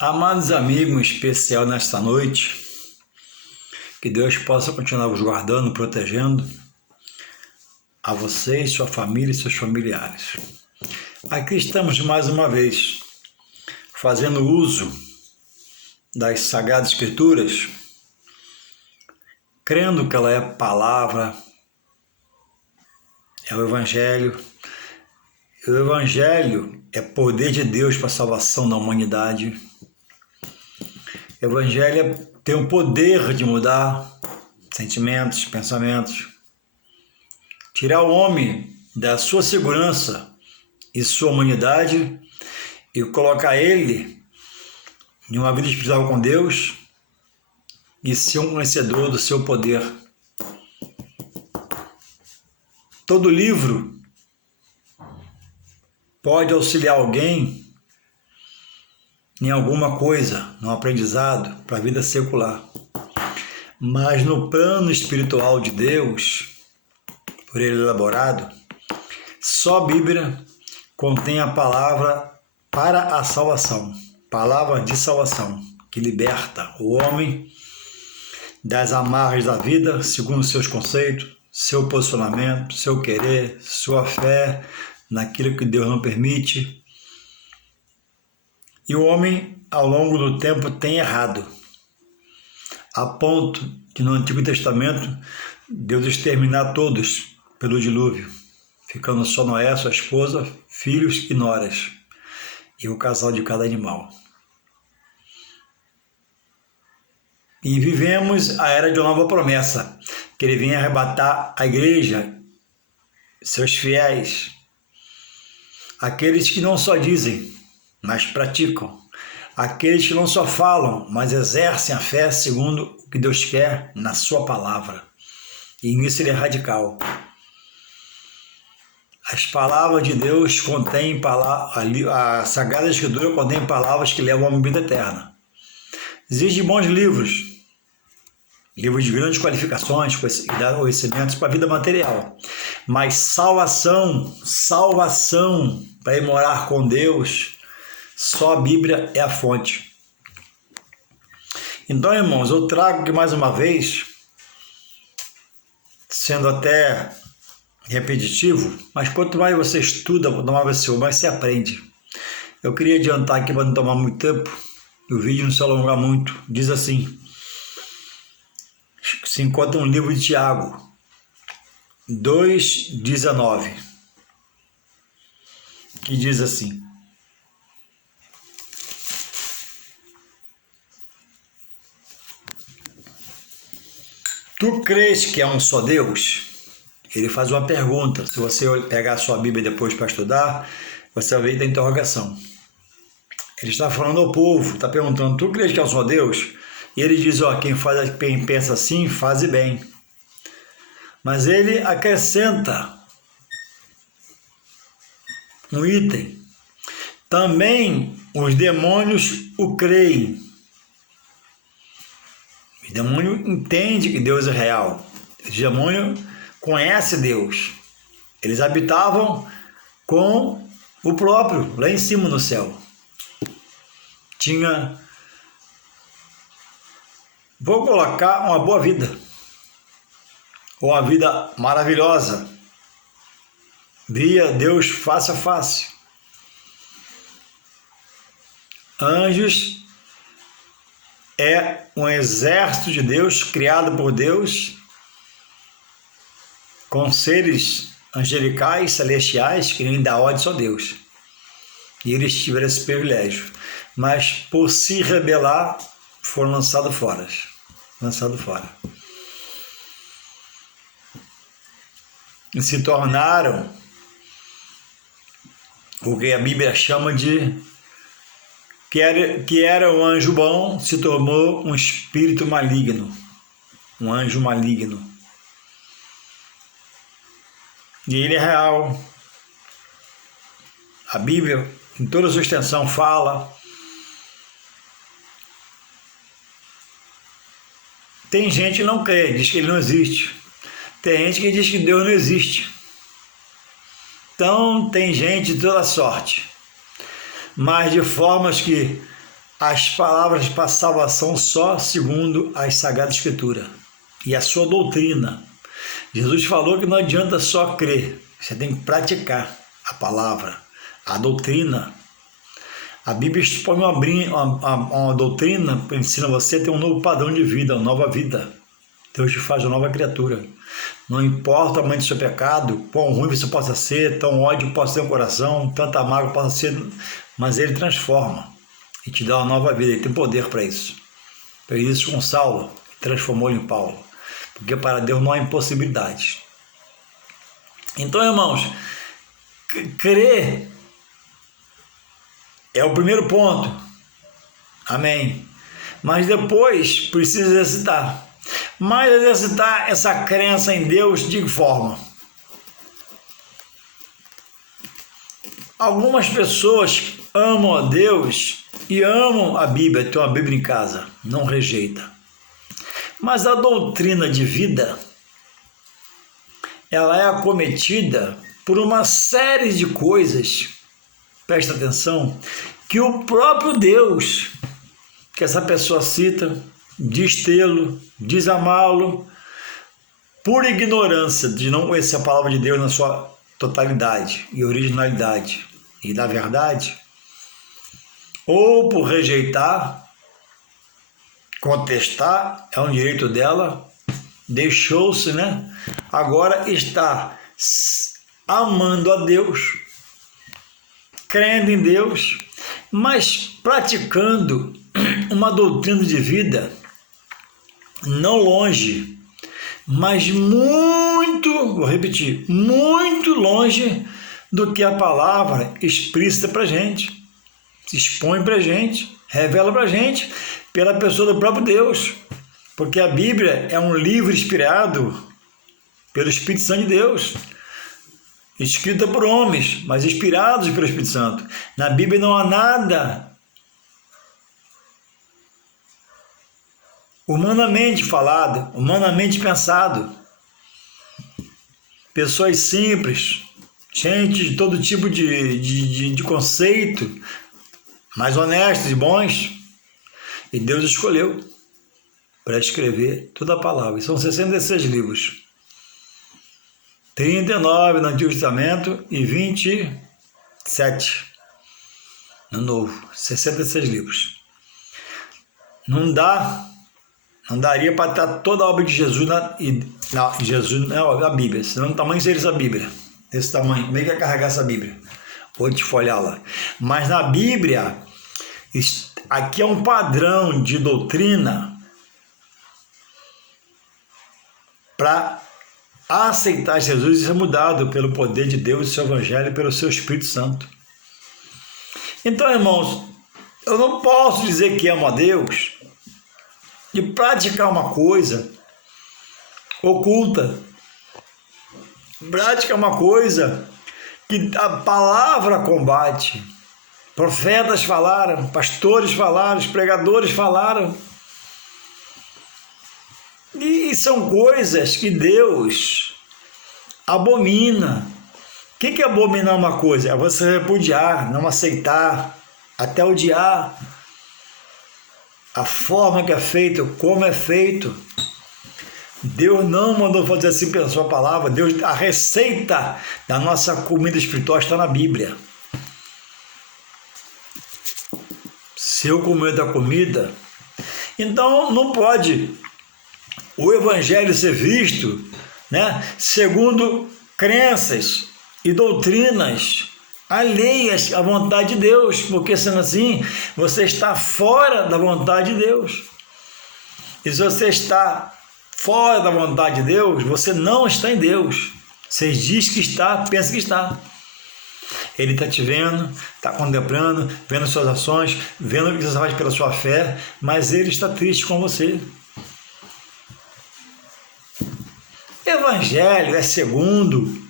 Amados amigos, em especial nesta noite, que Deus possa continuar vos guardando, protegendo a vocês, sua família e seus familiares. Aqui estamos mais uma vez, fazendo uso das Sagradas Escrituras, crendo que ela é a palavra, é o Evangelho. O Evangelho é poder de Deus para a salvação da humanidade. O Evangelho tem o poder de mudar sentimentos, pensamentos, tirar o homem da sua segurança e sua humanidade e colocar ele em uma vida espiritual com Deus e ser um conhecedor do seu poder. Todo livro pode auxiliar alguém em alguma coisa, no aprendizado para a vida secular. Mas no plano espiritual de Deus, por ele elaborado, só a Bíblia contém a palavra para a salvação, palavra de salvação, que liberta o homem das amarras da vida, segundo seus conceitos, seu posicionamento, seu querer, sua fé naquilo que Deus não permite. E o homem, ao longo do tempo, tem errado, a ponto de no Antigo Testamento Deus exterminar todos pelo dilúvio, ficando só Noé, sua esposa, filhos e noras, e o casal de cada animal. E vivemos a era de uma nova promessa, que ele vem arrebatar a igreja, seus fiéis, aqueles que não só dizem, mas praticam, aqueles que não só falam, mas exercem a fé segundo o que Deus quer na sua palavra. E nisso ele é radical. As palavras de Deus contêm a Sagrada Escritura contém palavras que levam a uma vida eterna. Existem bons livros de grandes qualificações e dão conhecimentos para a vida material. Mas salvação para ir morar com Deus, só a Bíblia é a fonte. Então, irmãos, eu trago aqui mais uma vez, sendo até repetitivo, mas quanto mais você estuda, quanto mais você aprende. Eu queria adiantar aqui para não tomar muito tempo, e o vídeo não se alongar muito. Diz assim, se encontra um livro de Tiago 2,19, que diz assim: tu crês que há um só Deus? Ele faz uma pergunta. Se você pegar a sua Bíblia depois para estudar, você vai ver da interrogação. Ele está falando ao povo, está perguntando, tu crês que há um só Deus? E ele diz, quem pensa assim, faz bem. Mas ele acrescenta um item. Também os demônios o creem. O demônio entende que Deus é real. O demônio conhece Deus. Eles habitavam com o próprio, lá em cima no céu. Vou colocar uma boa vida. Uma vida maravilhosa. Via Deus face a face. Anjos é um exército de Deus, criado por Deus, com seres angelicais, celestiais, que nem dá ordem só Deus. E eles tiveram esse privilégio. Mas por se rebelar, foram lançados fora. E se tornaram o que a Bíblia chama de que era um anjo bom, se tornou um espírito maligno, um anjo maligno. E ele é real. A Bíblia, em toda a sua extensão, fala. Tem gente que não crê, diz que ele não existe. Tem gente que diz que Deus não existe. Então, tem gente de toda sorte. Mas de formas que as palavras para salvação só segundo as Sagradas Escrituras e a sua doutrina. Jesus falou que não adianta só crer, você tem que praticar a palavra, a doutrina. A Bíblia expõe uma doutrina que ensina você a ter um novo padrão de vida, uma nova vida. Deus te faz uma nova criatura. Não importa o tamanho do seu pecado, quão ruim você possa ser, tão ódio possa ter no coração, tanta mágoa possa ser, mas Ele transforma e te dá uma nova vida. Ele tem poder para isso. Fez isso com Saulo, transformou ele em Paulo. Porque para Deus não há impossibilidades. Então, irmãos, crer é o primeiro ponto. Amém. Mas depois precisa exercitar. Mas exercitar essa crença em Deus de que forma? Algumas pessoas amam a Deus e amam a Bíblia, tem uma Bíblia em casa, não rejeita. Mas a doutrina de vida, ela é acometida por uma série de coisas, presta atenção, que o próprio Deus, que essa pessoa cita, diz tê-lo, diz amá-lo, por ignorância de não conhecer a palavra de Deus na sua totalidade e originalidade e da verdade, ou por rejeitar, contestar, é um direito dela, deixou-se, né? Agora está amando a Deus, crendo em Deus, mas praticando uma doutrina de vida não longe, mas muito, vou repetir, muito longe do que a palavra explícita para a gente, expõe para a gente, revela para a gente, pela pessoa do próprio Deus, porque a Bíblia é um livro inspirado pelo Espírito Santo de Deus, escrita por homens, mas inspirados pelo Espírito Santo. Na Bíblia não há nada humanamente falado, humanamente pensado. Pessoas simples, gente de todo tipo de conceito, mas honestos e bons, e Deus escolheu para escrever toda a palavra. São 66 livros. 39 no Antigo Testamento e 27 no Novo. 66 livros. Não daria para estar toda a obra de Jesus na Bíblia, senão o tamanho seria essa Bíblia. Desse tamanho. Como é que ia carregar essa Bíblia? Vou te folhar lá. Mas na Bíblia, aqui é um padrão de doutrina para aceitar Jesus e ser mudado pelo poder de Deus e seu Evangelho e pelo seu Espírito Santo. Então, irmãos, eu não posso dizer que amo a Deus de praticar uma coisa oculta, praticar uma coisa que a palavra combate. Profetas falaram, pastores falaram, os pregadores falaram. E são coisas que Deus abomina. O que é abominar uma coisa? É você repudiar, não aceitar, até odiar a forma que é feito, como é feito. Deus não mandou fazer assim pela sua palavra. Deus, a receita da nossa comida espiritual está na Bíblia. Se eu comer da comida, então não pode o Evangelho ser visto, né, segundo crenças e doutrinas alheias à vontade de Deus, porque sendo assim, você está fora da vontade de Deus. E se você está fora da vontade de Deus, você não está em Deus. Você diz que está, pensa que está. Ele está te vendo, está contemplando, vendo suas ações, vendo o que você faz pela sua fé, mas ele está triste com você. Evangelho é segundo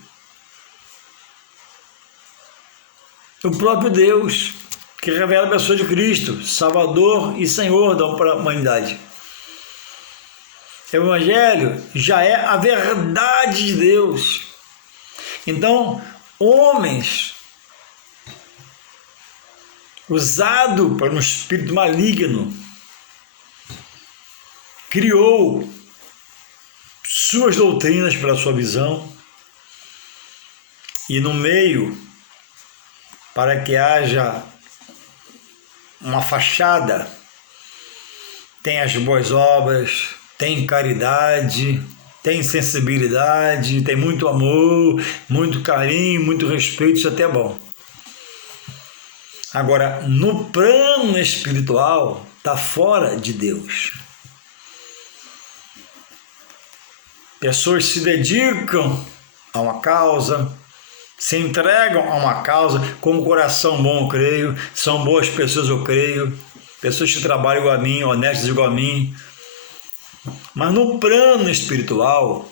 o próprio Deus, que revela a pessoa de Cristo, Salvador e Senhor da humanidade. O Evangelho já é a verdade de Deus. Então, homens usado por um espírito maligno, criou suas doutrinas pela sua visão, e no meio, para que haja uma fachada, tem as boas obras, tem caridade, tem sensibilidade, tem muito amor, muito carinho, muito respeito, isso até é bom. Agora, no plano espiritual, está fora de Deus. Pessoas se dedicam a uma causa, se entregam a uma causa com um coração bom, eu creio, são boas pessoas, eu creio, pessoas que trabalham igual a mim, honestas igual a mim, mas no plano espiritual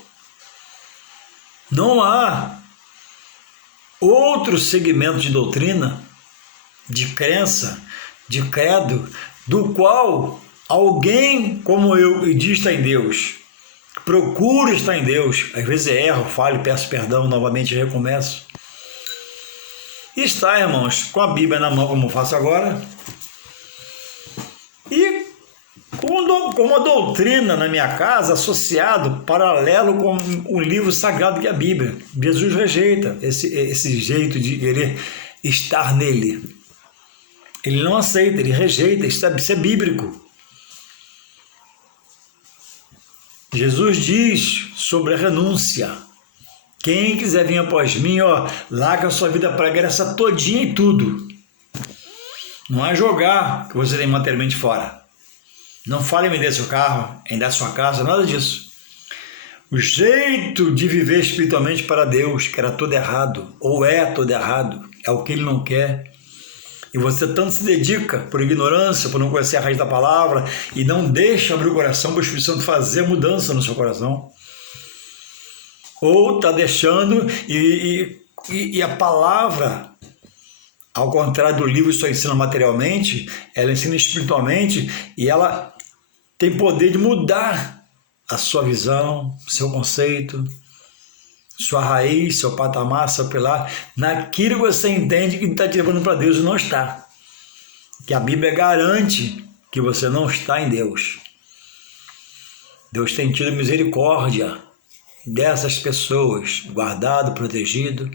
não há outro segmento de doutrina, de crença, de credo, do qual alguém como eu e diz estar em Deus, procura estar em Deus, às vezes erro, falho, peço perdão, novamente recomeço. E está, irmãos, com a Bíblia na mão, como eu faço agora, e com uma doutrina na minha casa, associado, paralelo com o livro sagrado que é a Bíblia. Jesus rejeita esse jeito de querer estar nele. Ele não aceita, ele rejeita, isso é bíblico. Jesus diz sobre a renúncia. Quem quiser vir após mim, larga a sua vida para a graça todinha e tudo. Não é jogar que você tem materialmente fora. Não fale em vender seu carro, em dar sua casa, nada disso. O jeito de viver espiritualmente para Deus, que era todo errado, ou é todo errado, é o que Ele não quer. E você tanto se dedica por ignorância, por não conhecer a raiz da palavra, e não deixa abrir o coração para o Espírito Santo fazer mudança no seu coração. Ou está deixando e a palavra, ao contrário do livro que só ensina materialmente, ela ensina espiritualmente e ela tem poder de mudar a sua visão, seu conceito, sua raiz, seu patamar, seu pilar, naquilo que você entende que está te levando para Deus e não está. Que a Bíblia garante que você não está em Deus. Deus tem tido misericórdia dessas pessoas, guardado, protegido,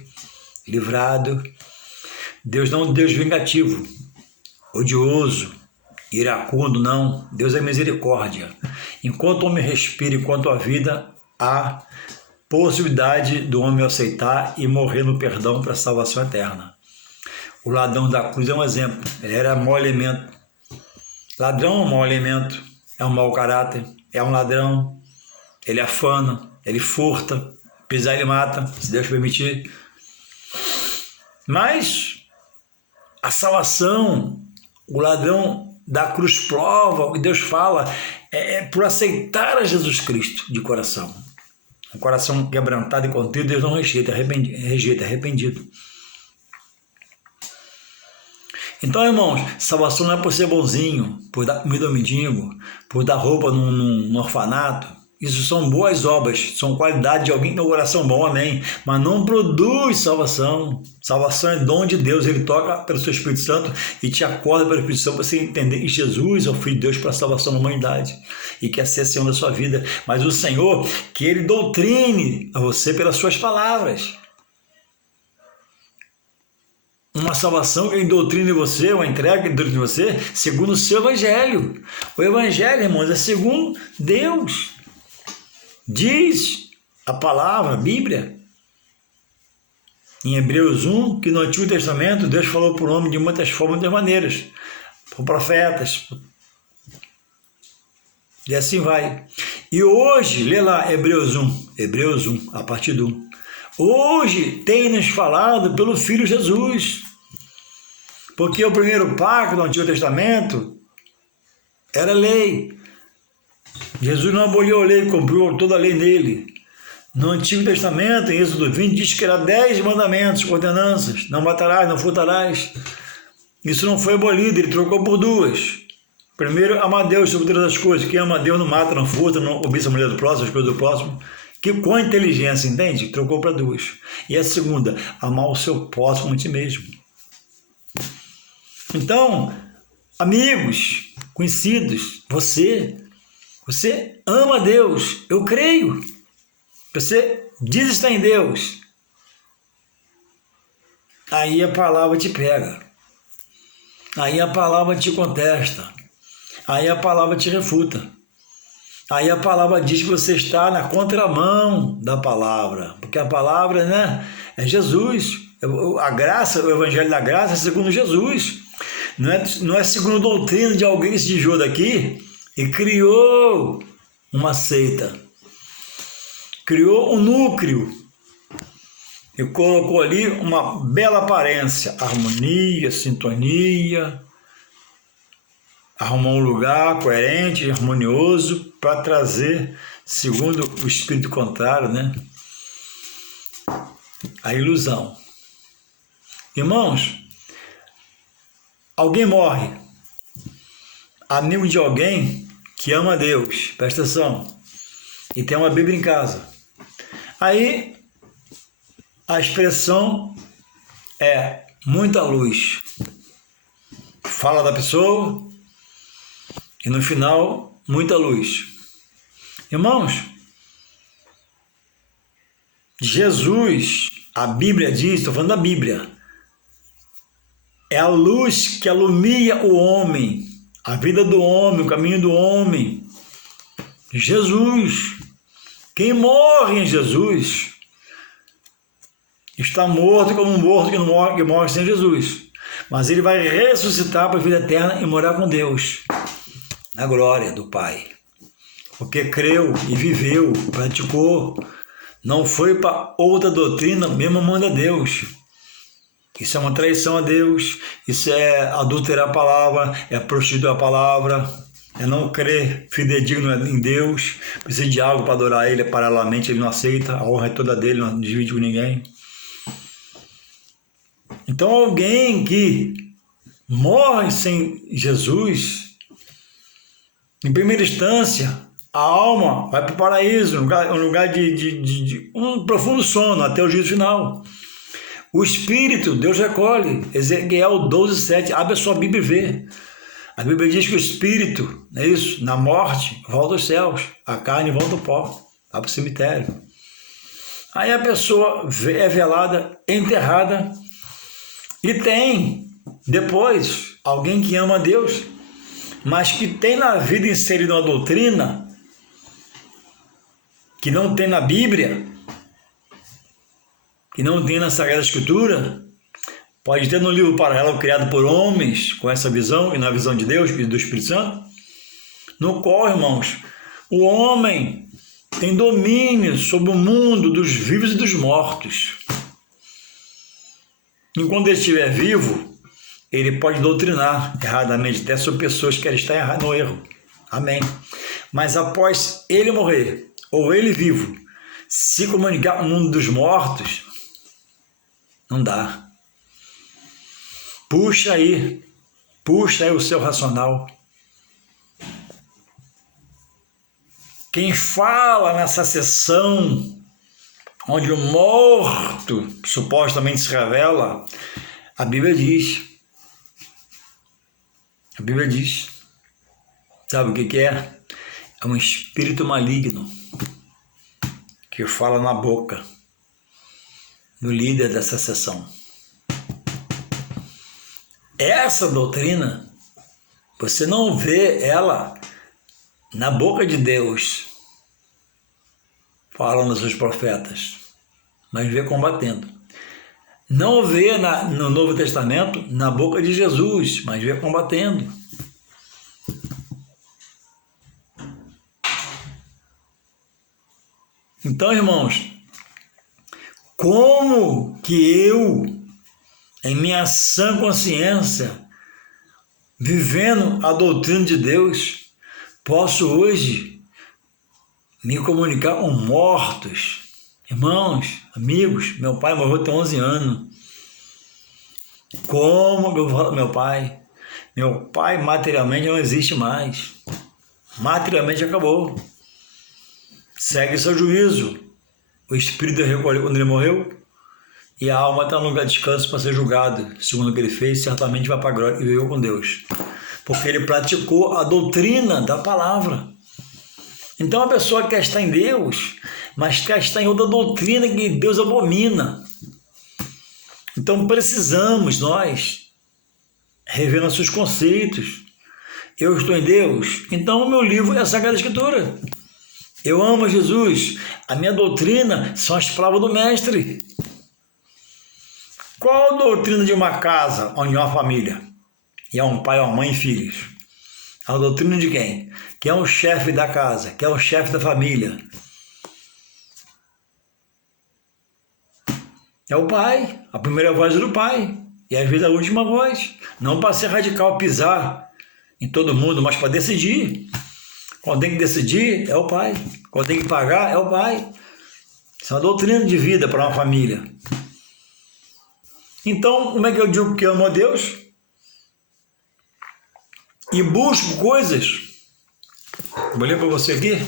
livrado. Deus não é um Deus vingativo, odioso, iracundo, não. Deus é misericórdia. Enquanto o homem respira, enquanto a vida, há possibilidade do homem aceitar e morrer no perdão para a salvação eterna. O ladrão da cruz é um exemplo. Ele era mau elemento. Ladrão é um mau elemento, é um mau caráter, é um ladrão, ele afana, ele furta, pisar ele mata, se Deus permitir. Mas a salvação, o ladrão da cruz prova, o que Deus fala, é por aceitar a Jesus Cristo de coração. Um coração quebrantado e contrito, Deus não rejeita, arrependido. Então, irmãos, salvação não é por ser bonzinho, por dar comida ao mendigo, por dar roupa num orfanato. Isso são boas obras, são qualidade de alguém que tem um coração bom, amém. Mas não produz salvação. Salvação é dom de Deus, Ele toca pelo seu Espírito Santo e te acorda pelo Espírito Santo para você entender que Jesus é o Filho de Deus para a salvação da humanidade e quer ser Senhor da sua vida. Mas o Senhor, que Ele doutrine a você pelas suas palavras. Uma salvação que Ele doutrine você, uma entrega que Ele doutrine você, segundo o seu Evangelho. O Evangelho, irmãos, é segundo Deus. Diz a palavra, a Bíblia, em Hebreus 1, que no Antigo Testamento Deus falou por homem de muitas formas, de muitas maneiras, por profetas, e assim vai. E hoje, lê lá Hebreus 1, a partir do 1. Hoje tem nos falado pelo Filho Jesus, porque o primeiro pacto do Antigo Testamento era lei. Jesus não aboliu a lei, cumpriu toda a lei nele. No Antigo Testamento, em Êxodo 20, diz que era 10 mandamentos, ordenanças. Não matarás, não furtarás. Isso não foi abolido, ele trocou por 2. Primeiro, amar a Deus sobre todas as coisas. Quem ama a Deus não mata, não furta, não cobiça a mulher do próximo, as coisas do próximo. Que com a inteligência, entende? Trocou para 2. E a segunda, amar o seu próximo a ti mesmo. Então, amigos, conhecidos, você ama Deus, eu creio. Você diz estar em Deus. Aí a palavra te pega. Aí a palavra te contesta. Aí a palavra te refuta. Aí a palavra diz que você está na contramão da palavra. Porque a palavra, né, é Jesus. A graça, o evangelho da graça é segundo Jesus. Não é segundo doutrina de alguém que se desviou daqui e criou uma seita. Criou um núcleo e colocou ali uma bela aparência, harmonia, sintonia, arrumou um lugar coerente, harmonioso para trazer, segundo o espírito contrário, né, a ilusão. Irmãos, alguém morre, amigo de alguém que ama a Deus, presta atenção, e tem uma Bíblia em casa. Aí a expressão é muita luz. Fala da pessoa e no final muita luz. Irmãos, Jesus, a Bíblia diz, estou falando da Bíblia, é a luz que alumia o homem, a vida do homem, o caminho do homem. Jesus, quem morre em Jesus está morto como um morto que morre sem Jesus. Mas ele vai ressuscitar para a vida eterna e morar com Deus, na glória do Pai. Porque creu e viveu, praticou, não foi para outra doutrina, mesmo manda Deus. Isso é uma traição a Deus, isso é adulterar a palavra, é prostituir a palavra, é não crer fidedigno em Deus, precisa de algo para adorar Ele, paralelamente Ele não aceita, a honra é toda dele, não divide com ninguém. Então alguém que morre sem Jesus, em primeira instância, a alma vai para o paraíso, um lugar de um profundo sono, até o juízo final. O espírito, Deus recolhe. Ezequiel 12:7, abre a sua Bíblia e vê. A Bíblia diz que o espírito, é isso, na morte, volta aos céus, a carne volta ao pó, vai para o cemitério. Aí a pessoa é velada, enterrada, e tem, depois, alguém que ama a Deus, mas que tem na vida inserido uma doutrina que não tem na Bíblia, que não tem na Sagrada Escritura, pode ter no livro paralelo criado por homens com essa visão e na visão de Deus e do Espírito Santo, no qual, irmãos, o homem tem domínio sobre o mundo dos vivos e dos mortos. Enquanto ele estiver vivo, ele pode doutrinar erradamente, até sobre pessoas que querem estar no erro. Amém. Mas após ele morrer, ou ele vivo, se comunicar com o mundo dos mortos, não dá. Puxa aí o seu racional. Quem fala nessa sessão onde o morto supostamente se revela, a Bíblia diz. A Bíblia diz. Sabe o que é? É um espírito maligno que fala na boca do líder dessa sessão. Essa doutrina, você não vê ela na boca de Deus, falando aos seus profetas, mas vê combatendo. Não vê no Novo Testamento na boca de Jesus, mas vê combatendo. Então, irmãos, como que eu, em minha sã consciência, vivendo a doutrina de Deus, posso hoje me comunicar com mortos? Irmãos, amigos, meu pai morreu tem 11 anos. Como eu falo meu pai? Meu pai materialmente não existe mais. Materialmente acabou. Segue seu juízo. O espírito recolheu quando ele morreu e a alma está no lugar de descanso para ser julgado. Segundo o que ele fez, certamente vai para a glória e viveu com Deus. Porque ele praticou a doutrina da palavra. Então a pessoa quer estar em Deus, mas quer estar em outra doutrina que Deus abomina. Então precisamos nós rever nossos conceitos. Eu estou em Deus, então o meu livro é a Sagrada Escritura. Eu amo Jesus, a minha doutrina são as palavras do Mestre. Qual a doutrina de uma casa onde há uma família? E há um pai, uma mãe e filhos. A doutrina de quem? Quem é o chefe da casa? Quem é o chefe da família? É o pai. A primeira voz é do pai. E às vezes a última voz. Não para ser radical, pisar em todo mundo, mas para decidir. Quando tem que decidir, é o pai. Quando tem que pagar, é o pai. Isso é uma doutrina de vida para uma família. Então, como é que eu digo que amo a Deus? E busco coisas. Vou ler para você aqui.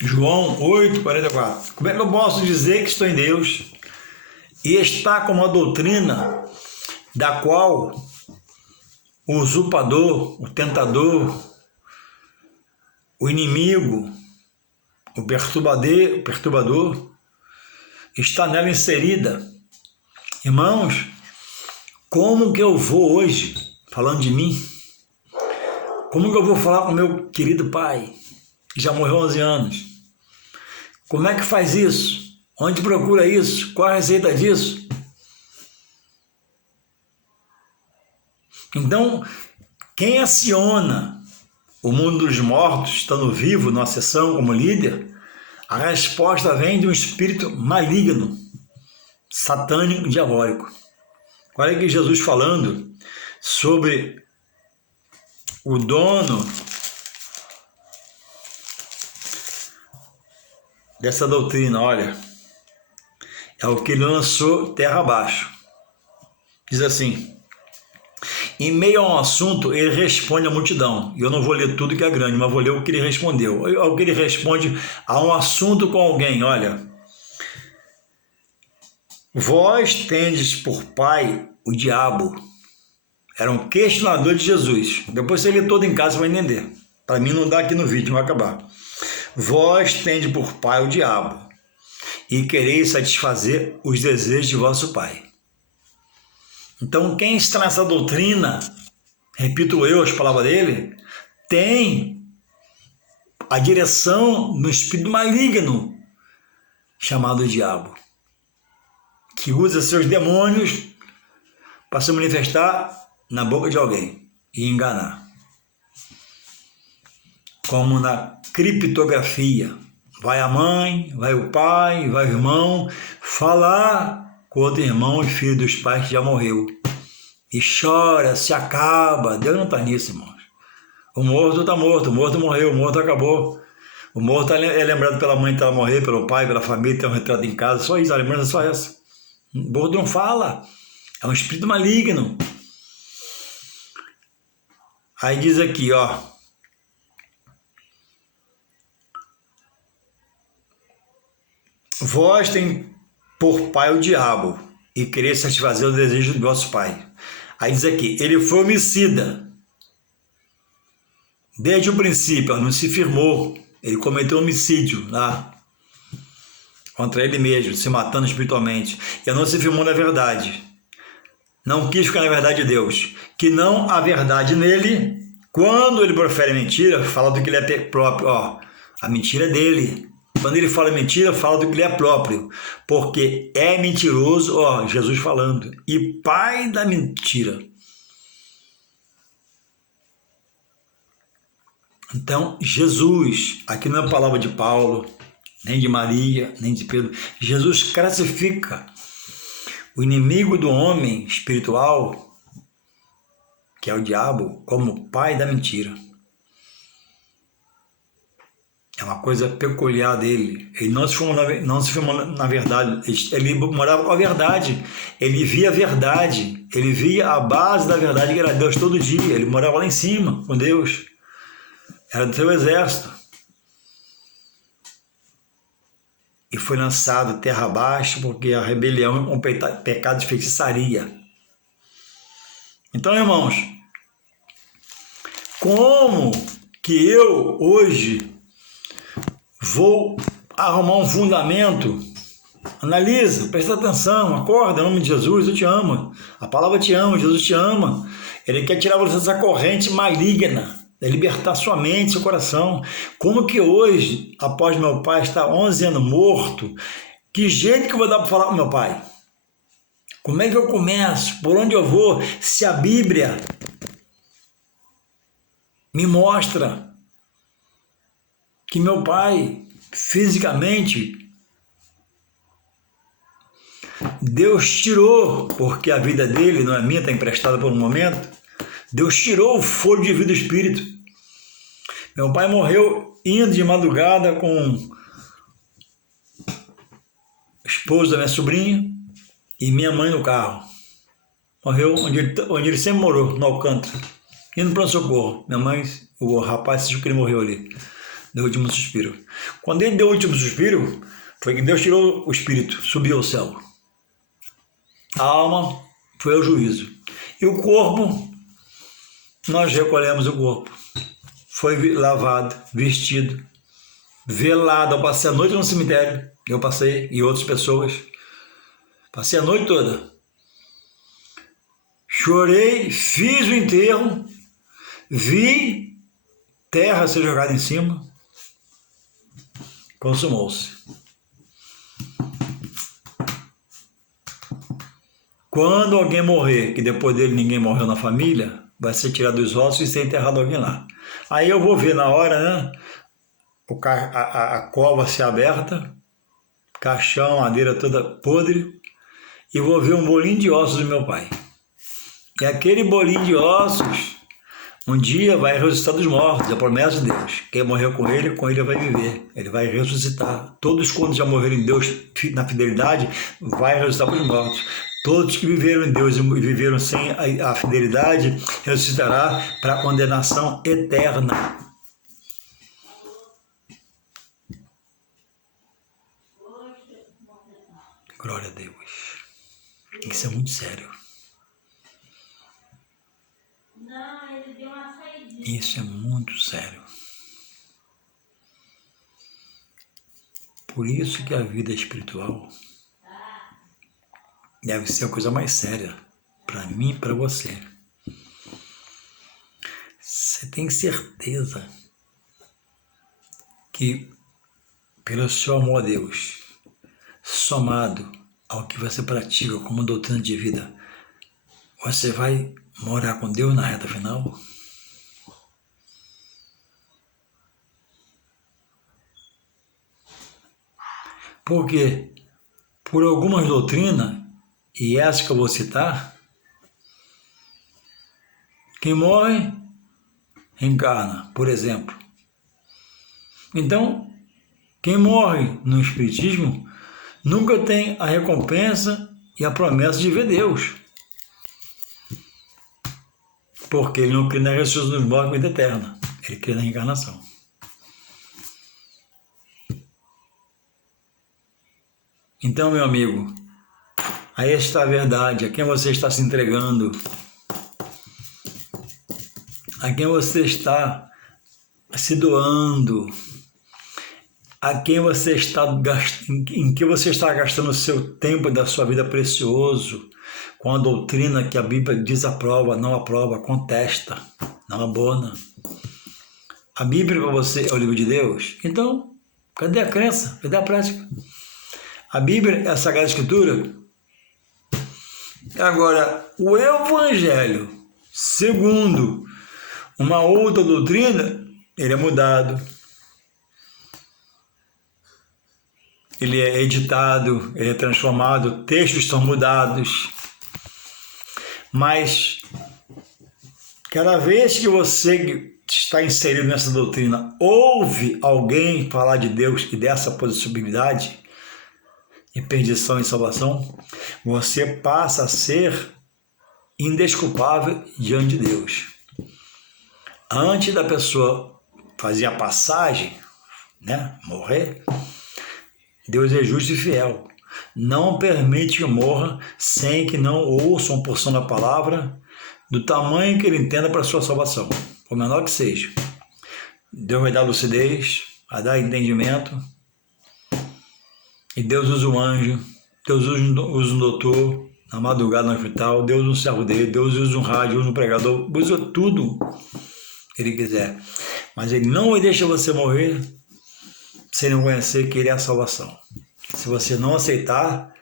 João 8,44. Como é que eu posso dizer que estou em Deus e estar com uma doutrina da qual o usurpador, o tentador, o inimigo, o perturbador está nela inserida? Irmãos, como que eu vou hoje, falando de mim, como que eu vou falar com meu querido pai, que já morreu há 11 anos? Como é que faz isso? Onde procura isso? Qual a receita disso? Então, quem aciona o mundo dos mortos, estando vivo na sessão como líder, a resposta vem de um espírito maligno, satânico, diabólico. Olha aqui Jesus falando sobre o dono dessa doutrina, olha, é o que ele lançou terra abaixo. Diz assim: em meio a um assunto, ele responde à multidão. E eu não vou ler tudo que é grande, mas vou ler o que ele respondeu. O que ele responde a um assunto com alguém, olha. Vós tendes por pai o diabo. Era um questionador de Jesus. Depois você lê todo em casa, você vai entender. Para mim não dá aqui no vídeo, não vai acabar. Vós tendes por pai o diabo, e quereis satisfazer os desejos de vosso pai. Então, quem está nessa doutrina, repito eu as palavras dele, tem a direção no espírito maligno, chamado diabo, que usa seus demônios para se manifestar na boca de alguém e enganar. Como na criptografia. Vai a mãe, vai o pai, vai o irmão falar com outro irmão e filho dos pais que já morreu. E chora, se acaba. Deus não está nisso, irmãos. O morto está morto, o morto morreu, o morto acabou. O morto é lembrado pela mãe que ela morreu, pelo pai, pela família, tem um retrato em casa, só isso, a lembrança é só essa. O morto não fala. É um espírito maligno. Aí diz aqui, ó. Vós tem por pai o diabo, e querer satisfazer o desejo do vosso pai. Aí diz aqui, ele foi homicida. Desde o princípio, não se firmou. Ele cometeu homicídio lá, contra ele mesmo, se matando espiritualmente. E não se firmou na verdade. Não quis ficar na verdade de Deus. Que não há verdade nele. Quando ele profere mentira, fala do que ele é próprio. Ó, a mentira é dele. Quando ele fala mentira, fala do que ele é próprio. Porque é mentiroso, ó, Jesus falando. E pai da mentira. Então, Jesus, aqui não é palavra de Paulo, nem de Maria, nem de Pedro. Jesus classifica o inimigo do homem espiritual, que é o diabo, como pai da mentira. É uma coisa peculiar dele. Ele não se formou na verdade. Ele morava com a verdade. Ele via a verdade. Ele via a base da verdade, que era Deus todo dia. Ele morava lá em cima com Deus. Era do seu exército. e foi lançado terra abaixo, porque a rebelião é um pecado de feitiçaria. Então, irmãos, como que eu hoje vou arrumar um fundamento? Analisa, presta atenção, acorda, em nome de Jesus, eu te amo. A palavra te ama, Jesus te ama. Ele quer tirar você dessa corrente maligna, libertar sua mente, seu coração. Como que hoje, após meu pai estar 11 anos morto, que jeito que eu vou dar para falar com meu pai? Como é que eu começo? Por onde eu vou? Se a Bíblia me mostra que meu pai, fisicamente, Deus tirou, porque a vida dele, não é minha, está emprestada por um momento, Deus tirou o fôlego de vida do espírito. Meu pai morreu indo de madrugada com o esposo da minha sobrinha e minha mãe no carro. Morreu onde ele sempre morou, no Alcântara, indo para o socorro. Minha mãe, o rapaz, sentiu que ele morreu ali, deu o último suspiro. Quando ele deu o último suspiro, foi que Deus tirou o espírito, subiu ao céu. A alma foi ao juízo. E o corpo, nós recolhemos o corpo. Foi lavado, vestido, velado. Eu passei a noite no cemitério. Eu passei, e outras pessoas. Passei a noite toda. Chorei, fiz o enterro, vi terra ser jogada em cima. Consumou-se. Quando alguém morrer, que depois dele ninguém morreu na família, vai ser tirado os ossos e ser enterrado alguém lá. Aí eu vou ver na hora, né? A cova ser aberta, caixão, madeira toda podre, e vou ver um bolinho de ossos do meu pai. E aquele bolinho de ossos, um dia vai ressuscitar dos mortos, é a promessa de Deus. Quem morreu com ele vai viver, ele vai ressuscitar. Todos quantos já morreram em Deus na fidelidade, vai ressuscitar para os mortos. Todos que viveram em Deus e viveram sem a fidelidade, ressuscitará para a condenação eterna. Glória a Deus. Isso é muito sério. Isso é muito sério. Por isso que a vida espiritual deve ser a coisa mais séria para mim e para você. Você tem certeza que, pelo seu amor a Deus, somado ao que você pratica como doutrina de vida, você vai morar com Deus na reta final? Porque, por algumas doutrinas, e essa que eu vou citar, quem morre, reencarna, por exemplo. Então, quem morre no Espiritismo nunca tem a recompensa e a promessa de ver Deus. Porque ele não crê na ressurreição dos mortos e vida eterna. Ele crê na reencarnação. Então, meu amigo, a esta verdade, a quem você está se entregando, a quem você está se doando, a quem você está em que você está gastando o seu tempo da sua vida precioso com a doutrina que a Bíblia desaprova, não aprova, contesta, não abona. A Bíblia para você é o livro de Deus? Então, cadê a crença? Cadê a prática? A Bíblia é a Sagrada Escritura. Agora, o Evangelho, segundo uma outra doutrina, ele é mudado. Ele é editado, ele é transformado, textos são mudados. Mas, cada vez que você está inserido nessa doutrina, ouve alguém falar de Deus e dessa possibilidade de perdição e salvação, você passa a ser indesculpável diante de Deus. Antes da pessoa fazer a passagem, né, morrer, Deus é justo e fiel. Não permite que morra sem que não ouça uma porção da palavra do tamanho que ele entenda para a sua salvação, por menor que seja. Deus vai dar lucidez, vai dar entendimento, e Deus usa um anjo, Deus usa um doutor na madrugada no hospital, Deus usa um servo dele, Deus usa um rádio, usa um pregador, usa tudo que ele quiser. Mas ele não deixa você morrer sem não conhecer que ele é a salvação. Se você não aceitar,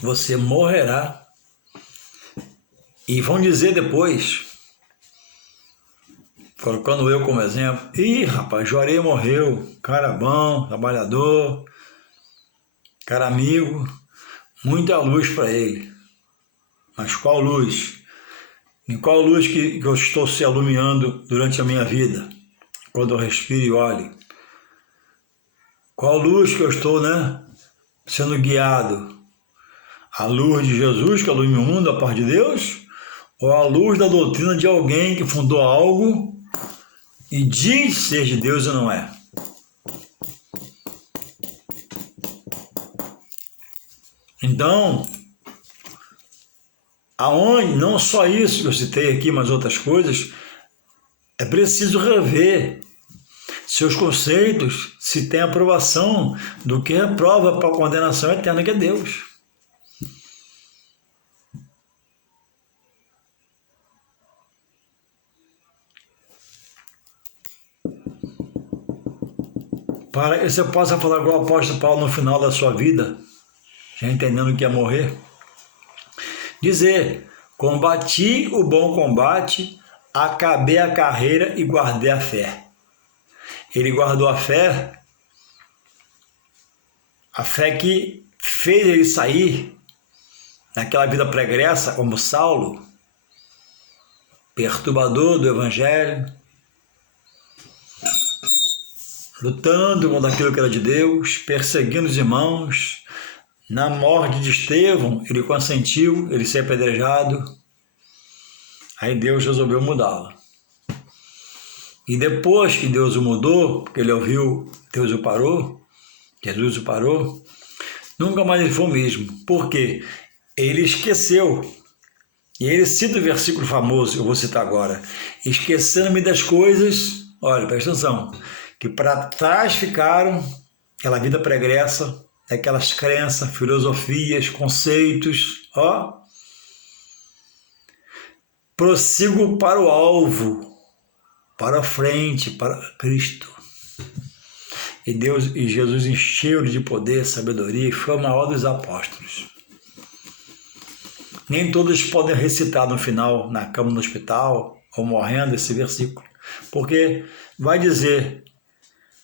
você morrerá. E vão dizer depois, colocando eu como exemplo, ih, rapaz, Juarez morreu, cara bom, trabalhador, cara amigo, muita luz para ele. Mas qual luz? Em qual luz que eu estou se alumiando durante a minha vida? Quando eu respiro e olho. Qual luz que eu estou, sendo guiado? A luz de Jesus que ilumina o mundo, a parte de Deus? Ou a luz da doutrina de alguém que fundou algo e diz ser de Deus e não é? Então, aonde, não só isso que eu citei aqui, mas outras coisas, é preciso rever seus conceitos, se tem aprovação do que reprova para a condenação eterna, que é Deus. Para que você possa falar igual o apóstolo Paulo no final da sua vida, já entendendo que é morrer, dizer: combati o bom combate, acabei a carreira e guardei a fé. Ele guardou a fé que fez ele sair daquela vida pregressa, como Saulo, perturbador do evangelho, lutando contra aquilo que era de Deus, perseguindo os irmãos. Na morte de Estevão, ele consentiu ele ser apedrejado. Aí Deus resolveu mudá-lo. E depois que Deus o mudou, porque ele ouviu, Deus o parou, Jesus o parou, nunca mais ele foi o mesmo. Por quê? Ele esqueceu. E ele cita o versículo famoso, que eu vou citar agora: esquecendo-me das coisas, olha, presta atenção, que para trás ficaram, aquela vida pregressa, aquelas crenças, filosofias, conceitos, prossigo para o alvo, para a frente, para Cristo. E Deus e Jesus encheu de poder, sabedoria, e foi o maior dos apóstolos. Nem todos podem recitar no final, na cama no hospital, ou morrendo, esse versículo, porque vai dizer: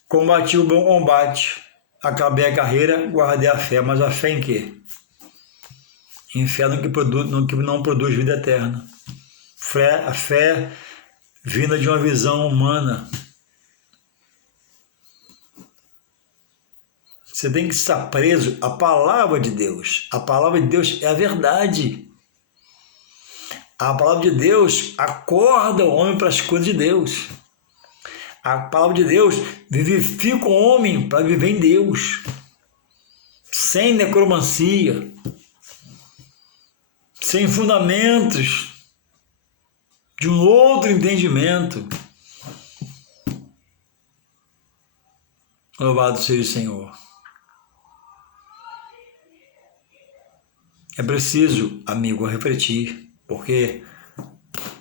combati o bom combate, acabei a carreira, guardei a fé. Mas a fé em quê? Em fé no que não produz vida eterna. A fé vinda de uma visão humana. Você tem que estar preso à palavra de Deus. A palavra de Deus é a verdade. A palavra de Deus acorda o homem para as coisas de Deus. A palavra de Deus vivifica o homem para viver em Deus. Sem necromancia. Sem fundamentos de um outro entendimento. Louvado seja o Senhor. É preciso, amigo, refletir, porque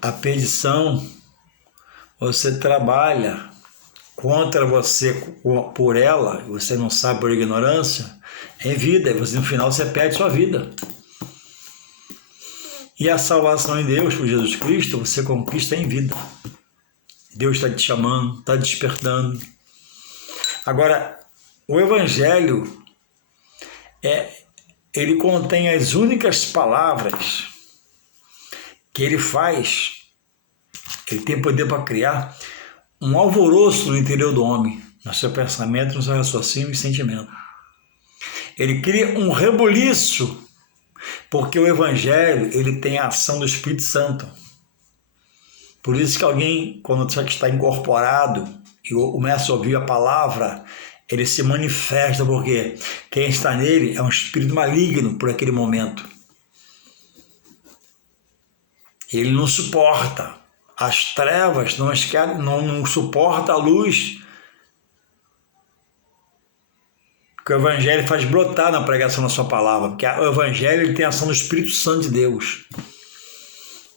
a perdição, você trabalha contra você por ela, você não sabe por ignorância, em vida, e no final você perde sua vida. E a salvação em Deus, por Jesus Cristo, você conquista em vida. Deus está te chamando, está despertando. Agora, o Evangelho, ele contém as únicas palavras que ele faz, ele tem poder para criar um alvoroço no interior do homem, no seu pensamento, no seu raciocínio e sentimento. Ele cria um rebuliço, porque o Evangelho ele tem a ação do Espírito Santo. Por isso que alguém, quando está incorporado e começa a ouvir a palavra, ele se manifesta, porque quem está nele é um espírito maligno por aquele momento. Ele não suporta as trevas, não suporta a luz que o Evangelho faz brotar na pregação da sua palavra, porque o Evangelho ele tem a ação do Espírito Santo de Deus.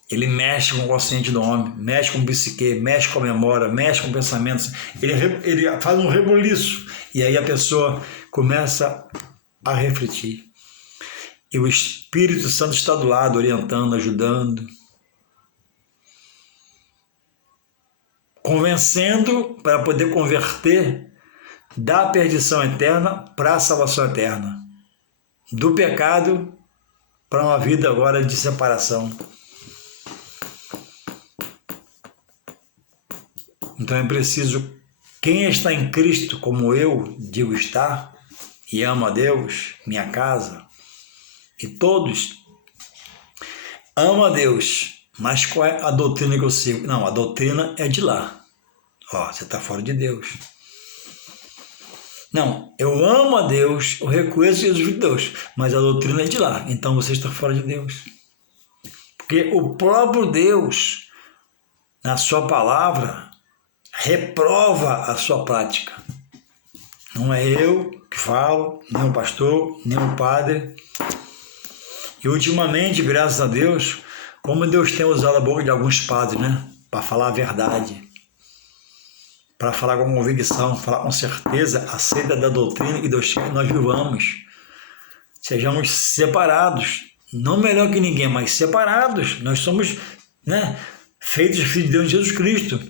Ele mexe com o consciente do homem, mexe com o psique, mexe com a memória, mexe com pensamentos. Ele faz um rebuliço e aí a pessoa começa a refletir. E o Espírito Santo está do lado, orientando, ajudando, convencendo para poder converter da perdição eterna para a salvação eterna, do pecado para uma vida agora de separação. Então é preciso, quem está em Cristo, como eu digo estar, e ama a Deus, minha casa, e todos, ama a Deus, mas qual é a doutrina que eu sigo? Não, a doutrina é de lá. Ó, você está fora de Deus. Não, eu amo a Deus, eu reconheço Jesus de Deus, mas a doutrina é de lá, então você está fora de Deus. Porque o próprio Deus, na sua palavra, reprova a sua prática. Não é eu que falo, nem o pastor, nem o padre. E ultimamente, graças a Deus, como Deus tem usado a boca de alguns padres, né, para falar a verdade, para falar com convicção, falar com certeza, aceita da doutrina que Deus quer que nós vivamos. Sejamos separados, não melhor que ninguém, mas separados. Nós somos, né, feitos filhos de Deus em Jesus Cristo.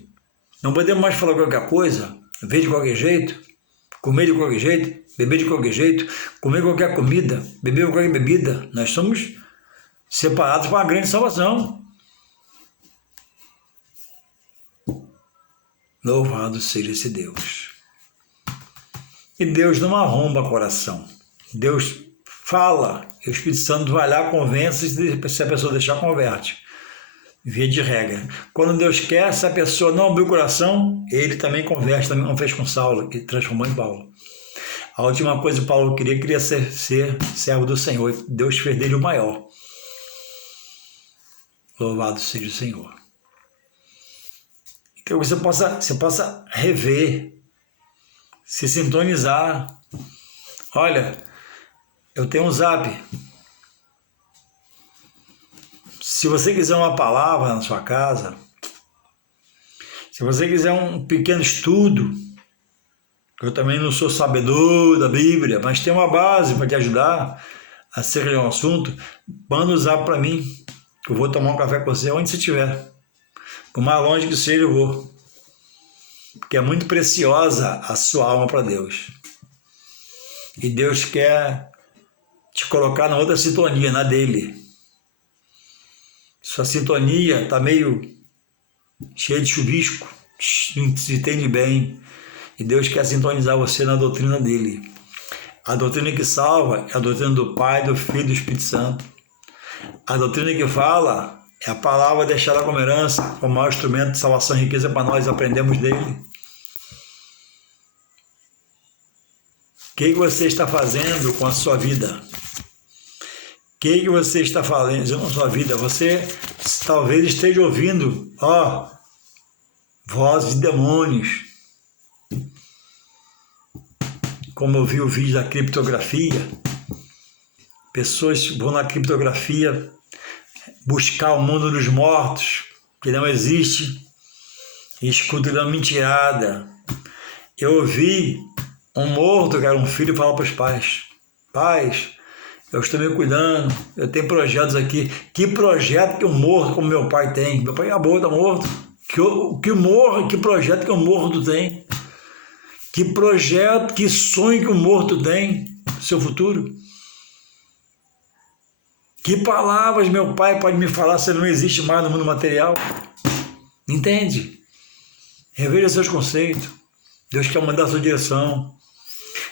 Não podemos mais falar qualquer coisa, ver de qualquer jeito, comer de qualquer jeito, beber de qualquer jeito, comer qualquer comida, beber qualquer bebida. Nós somos separados para uma grande salvação. Louvado seja esse Deus. E Deus não arromba coração. Deus fala, e o Espírito Santo vai lá, convence, se a pessoa deixar, converte. Via de regra. Quando Deus quer, se a pessoa não abrir o coração, ele também converte, também não fez com Saulo, que transformou em Paulo. A última coisa que Paulo queria ser servo do Senhor. Deus fez dele o maior. Louvado seja o Senhor. Então você possa rever, se sintonizar. Olha, eu tenho um zap. Se você quiser uma palavra na sua casa, se você quiser um pequeno estudo, eu também não sou sabedor da Bíblia, mas tem uma base para te ajudar a ser um assunto, manda um zap para mim, que eu vou tomar um café com você onde você estiver. Por mais longe que seja, eu vou. Porque é muito preciosa a sua alma para Deus. E Deus quer te colocar na outra sintonia, na dele. Sua sintonia está meio cheia de chuvisco, não se entende bem. E Deus quer sintonizar você na doutrina dele. A doutrina que salva é a doutrina do Pai, do Filho e do Espírito Santo. A doutrina que fala é a palavra deixada como herança, como maior instrumento de salvação e riqueza para nós, aprendemos dele. O que você está fazendo com a sua vida? O que você está fazendo com a sua vida? Você talvez esteja ouvindo, vozes de demônios. Como eu vi o vídeo da criptografia, pessoas vão na criptografia buscar o mundo dos mortos, que não existe, e escutam uma mentirada. Eu ouvi um morto, que era um filho, falar para os pais: pais, eu estou me cuidando, eu tenho projetos aqui. Que projeto que um morto como meu pai tem? Meu pai acabou, está morto. Que projeto que um morto tem? Que projeto, que sonho que um morto tem no seu futuro? Que palavras meu pai pode me falar se ele não existe mais no mundo material? Entende? Reveja seus conceitos. Deus quer mandar a sua direção.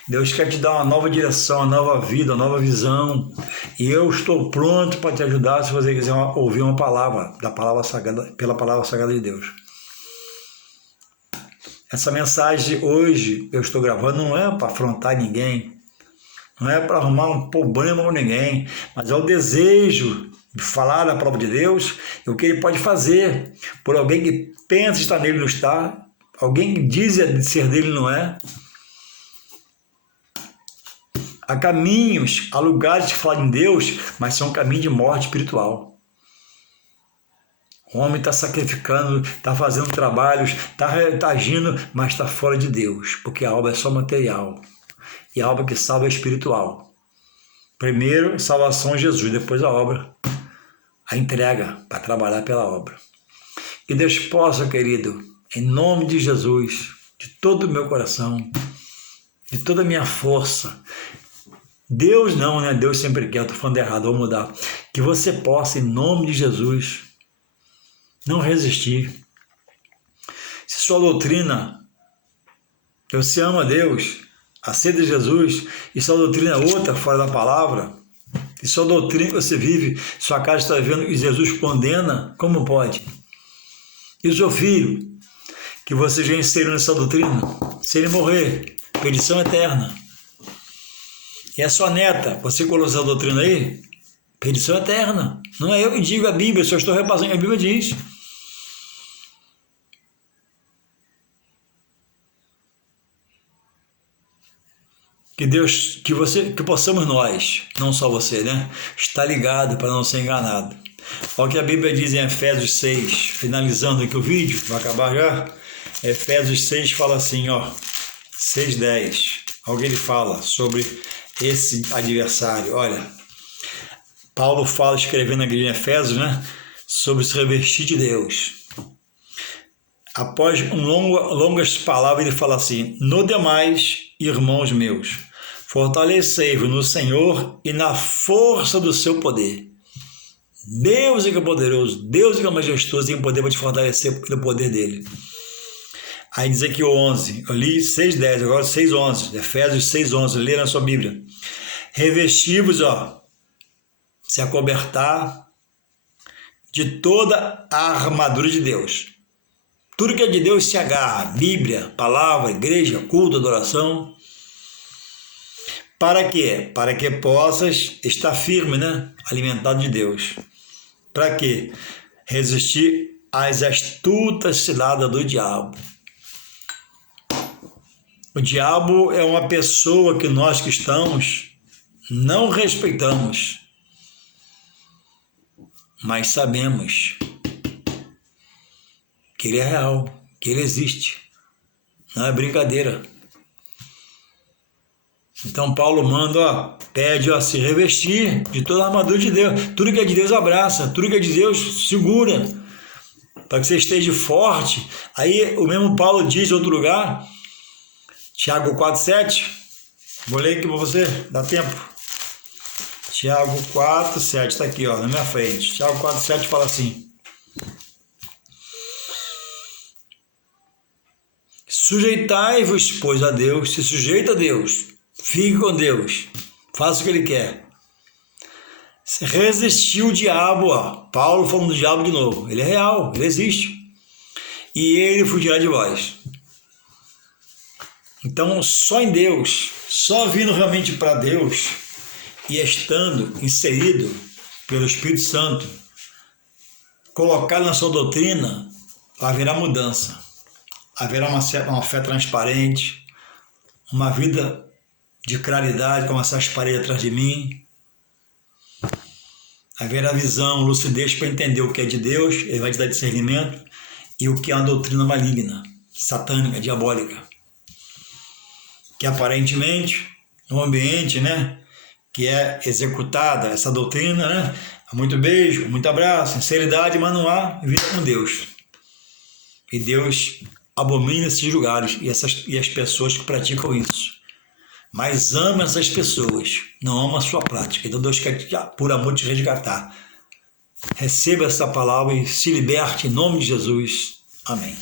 Deus quer te dar uma nova direção, uma nova vida, uma nova visão. E eu estou pronto para te ajudar se você quiser ouvir uma palavra, pela palavra sagrada de Deus. Essa mensagem hoje eu estou gravando não é para afrontar ninguém, não é para arrumar um problema com ninguém, mas é o desejo de falar da palavra de Deus e o que ele pode fazer por alguém que pensa estar nele e não está, alguém que diz ser dele e não é. Há caminhos, há lugares que falam em Deus, mas são caminhos de morte espiritual. O homem está sacrificando, está fazendo trabalhos, está agindo, mas está fora de Deus, porque a obra é só material. E a obra que salva é espiritual. Primeiro, salvação é Jesus, depois a obra, a entrega para trabalhar pela obra. Que Deus possa, querido, em nome de Jesus, de todo o meu coração, de toda a minha força, Deus não, né? Deus sempre quer, eu estou falando errado, vou mudar. Que você possa, em nome de Jesus, não resistir. Se sua doutrina, você ama Deus, aceita Jesus, e sua doutrina é outra, fora da palavra, e sua doutrina que você vive, sua casa está vendo que Jesus condena, como pode? E o seu filho, que você já inseriu nessa doutrina, se ele morrer, perdição eterna. E a sua neta, você colocou essa doutrina aí? Perdição eterna. Não é eu que digo a Bíblia, só estou repassando. A Bíblia diz. Que Deus, que possamos nós, não só você, né? Estar ligado para não ser enganado. Olha o que a Bíblia diz em Efésios 6, finalizando aqui o vídeo, vai acabar já. Efésios 6 fala assim, ó, 6:10. Alguém ele fala sobre esse adversário. Olha, Paulo fala, escrevendo na igreja de Efésios, né, sobre se revestir de Deus. Após longas palavras, ele fala assim: no demais, irmãos meus, fortalecei-vos no Senhor e na força do seu poder. Deus é que é poderoso, Deus é que é majestoso, tem poder para te fortalecer pelo poder dele. Aí diz aqui o 11, eu li 6:10, agora 6:11, Efésios 6:11, lê na sua Bíblia. Revesti-vos, ó, se acobertar de toda a armadura de Deus. Tudo que é de Deus se agarra, Bíblia, palavra, igreja, culto, adoração. Para quê? Para que possas estar firme, né? Alimentado de Deus. Para quê? Resistir às astutas ciladas do diabo. O diabo é uma pessoa que nós cristãos não respeitamos, mas sabemos que ele é real, que ele existe, não é brincadeira. Então Paulo manda, ó, pede, ó, se revestir de toda a armadura de Deus. Tudo que é de Deus abraça, tudo que é de Deus segura, para que você esteja forte. Aí o mesmo Paulo diz em outro lugar, Tiago 4:7, vou ler aqui para você, dá tempo. Tiago 4:7, está aqui, ó, na minha frente. Tiago 4:7 fala assim: sujeitai-vos, pois, a Deus, se sujeita a Deus, fique com Deus, faça o que ele quer. Resistir o diabo, ó, Paulo falando do diabo de novo, ele é real, ele existe, e ele fugirá de vós. Então, só em Deus, só vindo realmente para Deus e estando inserido pelo Espírito Santo, colocado na sua doutrina, haverá mudança. Haverá uma fé transparente, uma vida de claridade, como essas paredes atrás de mim. Haverá visão, lucidez para entender o que é de Deus, ele vai te dar discernimento, e o que é uma doutrina maligna, satânica, diabólica. Que aparentemente, no ambiente, né, que é executada essa doutrina, né, há muito beijo, muito abraço, sinceridade, mas não há vida com Deus. E Deus abomina esses lugares e as pessoas que praticam isso. Mas ama essas pessoas, não ama a sua prática. Então Deus quer, por amor, te resgatar. Receba essa palavra e se liberte em nome de Jesus. Amém.